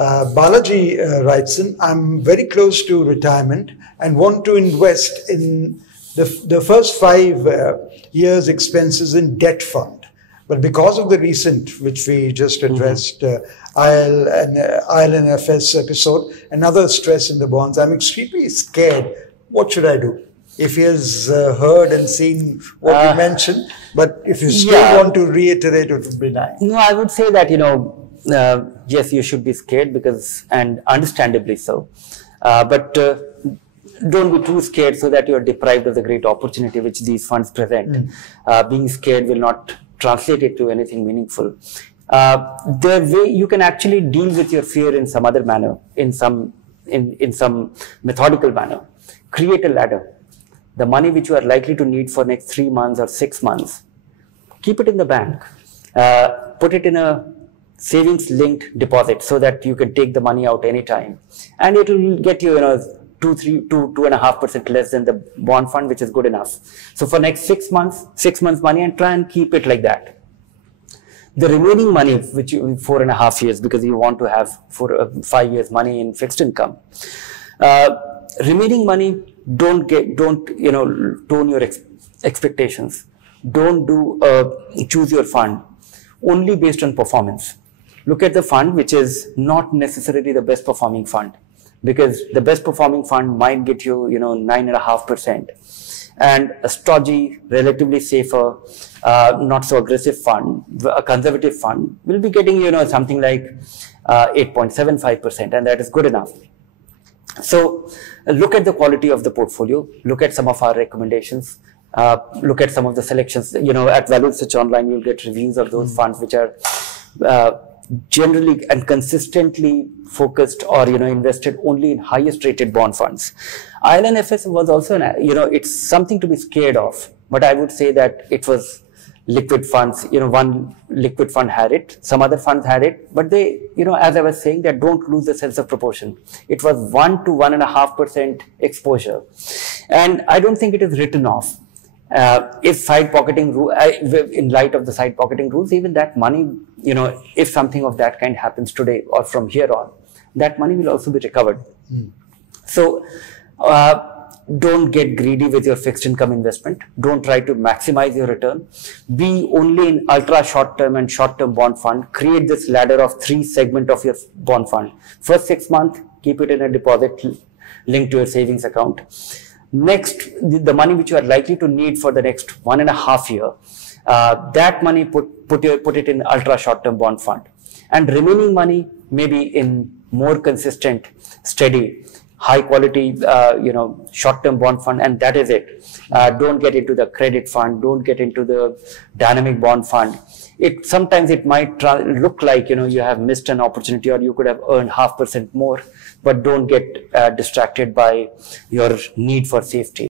Balaji writes in, I'm very close to retirement and want to invest in the first 5 years expenses in debt fund. But because of the recent, which we just addressed, ILNFS episode, another stress in the bonds, I'm extremely scared. What should I do? If he has heard and seen what you mentioned, but if you still want to reiterate, it would be nice. No, I would say that, yes, you should be scared and understandably so. But don't be too scared so that you are deprived of the great opportunity which these funds present. Being scared will not translate it to anything meaningful. The way you can actually deal with your fear in some other manner, in some methodical manner, create a ladder. The money which you are likely to need for next 3 months or 6 months, keep it in the bank. Put it in a savings linked deposit so that you can take the money out anytime. And it will get you, 2.5% less than the bond fund, which is good enough. So for next 6 months money, and try and keep it like that. The remaining money, which you 4.5 years, because you want to have 5 years money in fixed income. Remaining money, don't tone your expectations. Don't choose your fund only based on performance. Look at the fund which is not necessarily the best performing fund, because the best performing fund might get you, 9.5%, and a stodgy, relatively safer, not so aggressive fund, a conservative fund, will be getting, something like 8.75%, and that is good enough. So look at the quality of the portfolio, look at some of our recommendations, look at some of the selections. At Value Search Online, you'll get reviews of those funds which are generally and consistently focused or invested only in highest rated bond funds. ILNFS was also it's something to be scared of, but I would say that it was liquid funds. One liquid fund had it, some other funds had it, but they, as I was saying, that don't lose the sense of proportion. It was 1 to 1.5% exposure, and I don't think it is written off. If side pocketing rule, in light of the side pocketing rules, even that money, if something of that kind happens today or from here on, that money will also be recovered. So don't get greedy with your fixed income investment. Don't try to maximize your return. Be only in ultra short term and short term bond fund. Create this ladder of 3 segments of your bond fund. First 6 months, keep it in a deposit linked to your savings account. Next, the money which you are likely to need for the next 1.5 years, that money put it in ultra short term bond fund, and remaining money maybe in more consistent, steady, high quality, short term bond fund, and that is it. Don't get into the credit fund. Don't get into the dynamic bond fund. Sometimes it might look like you have missed an opportunity, or you could have earned 0.5% more, but don't get distracted by your need for safety.